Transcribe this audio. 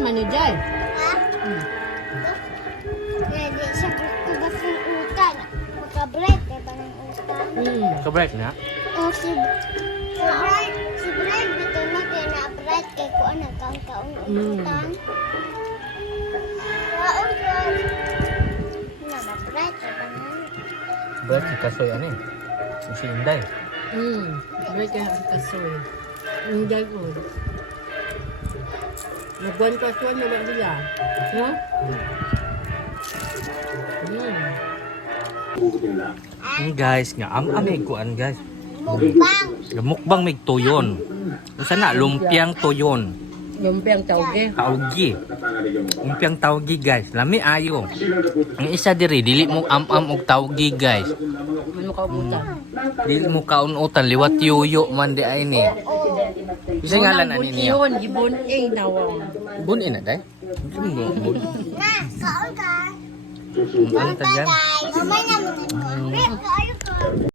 man ni Jai. Ha? Ready siya gusto ba sa utan? Magka-break ka ba ng utan? Ka-break na? O si Brad dito na kaya na-break kay ko ang nagkangkaong utan. Kaon ko. Na-break ka ba na? Break si Kasoy ano eh. Si Inday. Break ka ang kasoy. Hindi ko. Nagbuwan ko asuan na ba sila? Ha? Guys, nga amig kuan guys. Mukbang. Mukbang mig tuyon. Usa na lumpiang tuyon. Lumpiang tawge. Tawgi. Lumpiang tawgi guys. Lami ayo. Ang isa diri dili mo am-am og tawgi guys. Ano ka ubutan? Dili mo kaunutan liwat yuyo man di ay ni. Isa ngalan ani niya. Yun, gibon nawang. Bun ina day. Bun. Na, kaon ka. Ang tagan. Mamay na mo. Kaon ka.